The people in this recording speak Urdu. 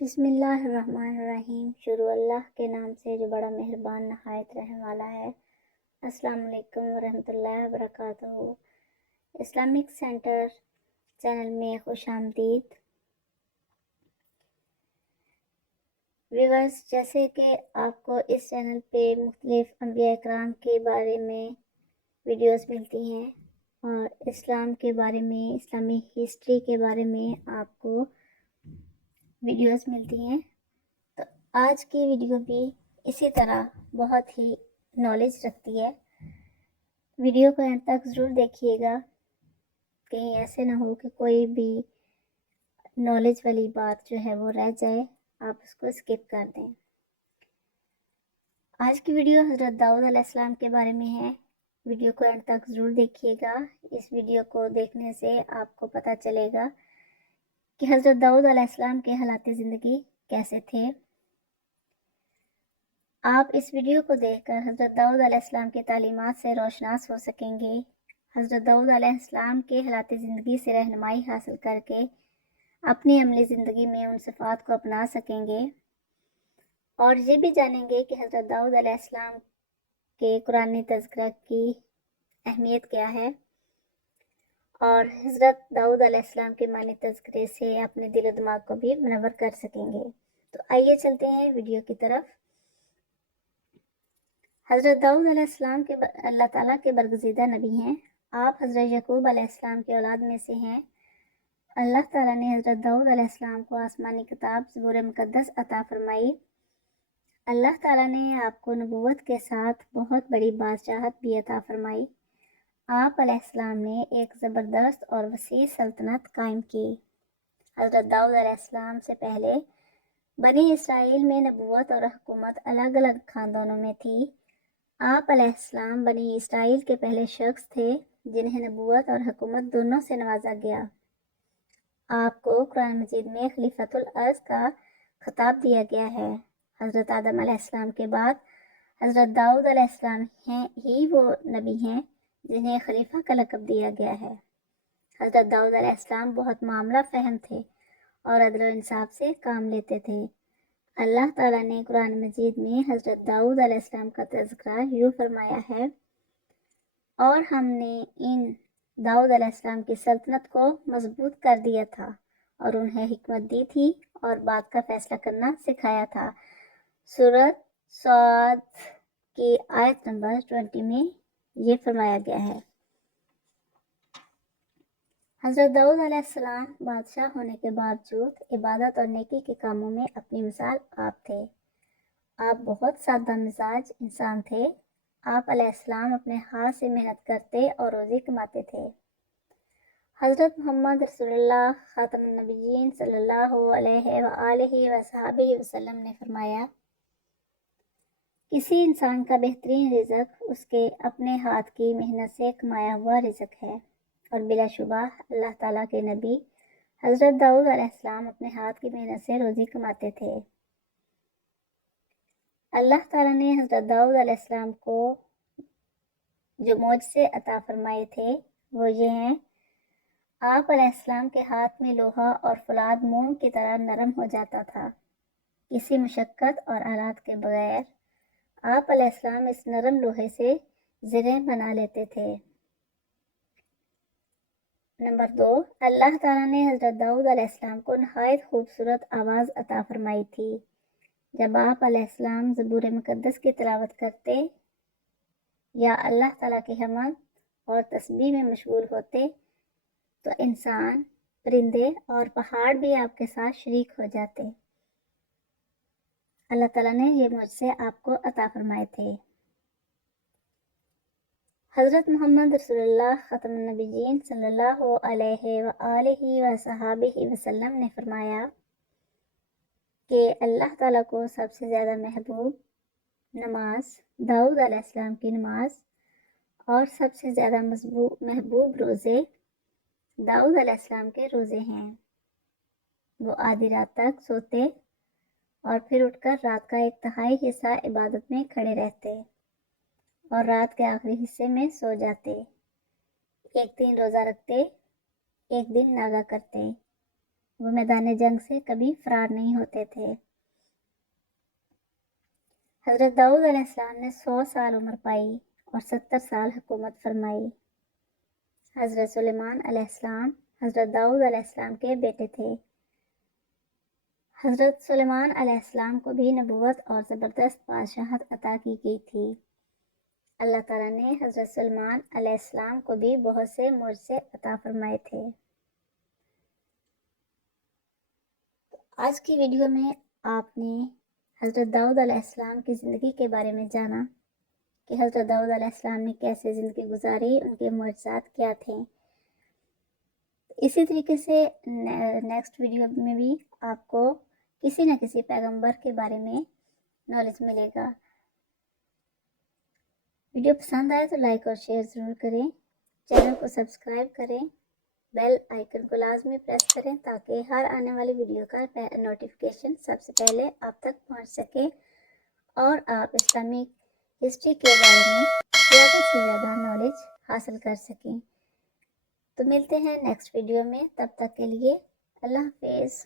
بسم اللہ الرحمن الرحیم۔ شروع اللہ کے نام سے جو بڑا مہربان نہایت رحم والا ہے۔ السلام علیکم ورحمۃ اللہ وبرکاتہ۔ اسلامک سینٹر چینل میں خوش آمدید۔ ویورز، جیسے کہ آپ کو اس چینل پہ مختلف انبیاء اکرام کے بارے میں ویڈیوز ملتی ہیں اور اسلام کے بارے میں، اسلامی ہسٹری کے بارے میں آپ کو ویڈیوز ملتی ہیں، تو آج کی ویڈیو بھی اسی طرح بہت ہی نالج رکھتی ہے۔ ویڈیو کو اینڈ تک ضرور دیکھیے گا، کہیں ایسے نہ ہو کہ کوئی بھی نالج والی بات جو ہے وہ رہ جائے، آپ اس کو اسکپ کر دیں۔ آج کی ویڈیو حضرت داؤد علیہ السلام کے بارے میں ہے۔ ویڈیو کو اینڈ تک ضرور دیکھیے گا۔ اس ویڈیو کو دیکھنے سے آپ کو پتہ چلے گا کہ حضرت داؤد علیہ السلام کے حالات زندگی کیسے تھے۔ آپ اس ویڈیو کو دیکھ کر حضرت داؤد علیہ السلام کی تعلیمات سے روشناس ہو سکیں گے۔ حضرت داؤد علیہ السلام کے حالات زندگی سے رہنمائی حاصل کر کے اپنی عملی زندگی میں ان صفات کو اپنا سکیں گے، اور یہ بھی جانیں گے کہ حضرت داؤد علیہ السلام کے قرآنی تذکرہ کی اہمیت کیا ہے، اور حضرت داؤد علیہ السلام کے معنی تذکرے سے اپنے دل و دماغ کو بھی منور کر سکیں گے۔ تو آئیے چلتے ہیں ویڈیو کی طرف۔ حضرت داؤد علیہ السلام کے اللہ تعالیٰ کے برگزیدہ نبی ہیں۔ آپ حضرت یعقوب علیہ السلام کی اولاد میں سے ہیں۔ اللہ تعالیٰ نے حضرت داؤد علیہ السلام کو آسمانی کتاب زبور مقدس عطا فرمائی۔ اللہ تعالیٰ نے آپ کو نبوت کے ساتھ بہت بڑی بادشاہت بھی عطا فرمائی۔ آپ علیہ السلام نے ایک زبردست اور وسیع سلطنت قائم کی۔ حضرت داؤد علیہ السلام سے پہلے بنی اسرائیل میں نبوت اور حکومت الگ الگ خاندانوں میں تھی۔ آپ علیہ السلام بنی اسرائیل کے پہلے شخص تھے جنہیں نبوت اور حکومت دونوں سے نوازا گیا۔ آپ کو قرآن مجید میں خلیفۃ الارض کا خطاب دیا گیا ہے۔ حضرت آدم علیہ السلام کے بعد حضرت داؤد علیہ السلام ہی وہ نبی ہیں جنہیں خلیفہ کا لقب دیا گیا ہے۔ حضرت داؤد علیہ السلام بہت معاملہ فہم تھے اور عدل و انصاف سے کام لیتے تھے۔ اللہ تعالیٰ نے قرآن مجید میں حضرت داؤد علیہ السلام کا تذکرہ یوں فرمایا ہے، اور ہم نے ان داؤد علیہ السلام کی سلطنت کو مضبوط کر دیا تھا اور انہیں حکمت دی تھی اور بات کا فیصلہ کرنا سکھایا تھا۔ سورۃ صاد کی آیت نمبر 20 میں یہ فرمایا گیا ہے۔ حضرت داؤد علیہ السلام بادشاہ ہونے کے باوجود عبادت اور نیکی کے کاموں میں اپنی مثال آپ تھے۔ آپ بہت سادہ مزاج انسان تھے۔ آپ علیہ السلام اپنے ہاتھ سے محنت کرتے اور روزی کماتے تھے۔ حضرت محمد رسول اللہ خاتم النبیین صلی اللہ علیہ وآلہ وصحبہ وسلم نے فرمایا، کسی انسان کا بہترین رزق اس کے اپنے ہاتھ کی محنت سے کمایا ہوا رزق ہے، اور بلا شبہ اللہ تعالیٰ کے نبی حضرت داؤد علیہ السلام اپنے ہاتھ کی محنت سے روزی کماتے تھے۔ اللہ تعالیٰ نے حضرت داؤد علیہ السلام کو جو معجزے عطا فرمائے تھے وہ یہ ہیں، آپ علیہ السلام کے ہاتھ میں لوہا اور فولاد موم کی طرح نرم ہو جاتا تھا۔ کسی مشقت اور آلات کے بغیر آپ علیہ السلام اس نرم لوہے سے زریں بنا لیتے تھے۔ نمبر 2، اللہ تعالیٰ نے حضرت داؤد علیہ السلام کو نہایت خوبصورت آواز عطا فرمائی تھی۔ جب آپ علیہ السلام زبور مقدس کی تلاوت کرتے یا اللہ تعالیٰ کی حمد اور تسبیح میں مشغول ہوتے تو انسان، پرندے اور پہاڑ بھی آپ کے ساتھ شریک ہو جاتے۔ اللہ تعالیٰ نے یہ معجزے آپ کو عطا فرمائے تھے۔ حضرت محمد رسول اللہ خاتم النبیین صلی اللہ علیہ وآلہ وصحبہ وسلم نے فرمایا کہ اللہ تعالیٰ کو سب سے زیادہ محبوب نماز داؤد علیہ السلام کی نماز اور سب سے زیادہ محبوب روزے داؤد علیہ السلام کے روزے ہیں۔ وہ آدھی رات تک سوتے اور پھر اٹھ کر رات کا ایک تہائی حصہ عبادت میں کھڑے رہتے اور رات کے آخری حصے میں سو جاتے۔ ایک دن روزہ رکھتے، ایک دن ناگا کرتے، وہ میدان جنگ سے کبھی فرار نہیں ہوتے تھے۔ حضرت داؤد علیہ السلام نے 100 سال عمر پائی اور 70 سال حکومت فرمائی۔ حضرت سلیمان علیہ السلام حضرت داؤد علیہ السلام کے بیٹے تھے۔ حضرت سلیمان علیہ السلام کو بھی نبوت اور زبردست بادشاہت عطا کی گئی تھی۔ اللہ تعالیٰ نے حضرت سلیمان علیہ السلام کو بھی بہت سے معجزے عطا فرمائے تھے۔ آج کی ویڈیو میں آپ نے حضرت داؤد علیہ السلام کی زندگی کے بارے میں جانا کہ حضرت داؤد علیہ السلام نے کیسے زندگی گزاری، ان کے معجزات کیا تھے۔ اسی طریقے سے نیکسٹ ویڈیو میں بھی آپ کو کسی نہ کسی پیغمبر کے بارے میں نالج ملے گا۔ ویڈیو پسند آئے تو لائک اور شیئر ضرور کریں، چینل کو سبسکرائب کریں، بیل آئیکن کو لازمی پریس کریں تاکہ ہر آنے والی ویڈیو کا نوٹیفیکیشن سب سے پہلے آپ تک پہنچ سکے اور آپ اسلامک ہسٹری کے بارے میں زیادہ سے زیادہ نالج حاصل کر سکیں۔ تو ملتے ہیں نیکسٹ ویڈیو میں، تب تک کے لیے اللہ حافظ۔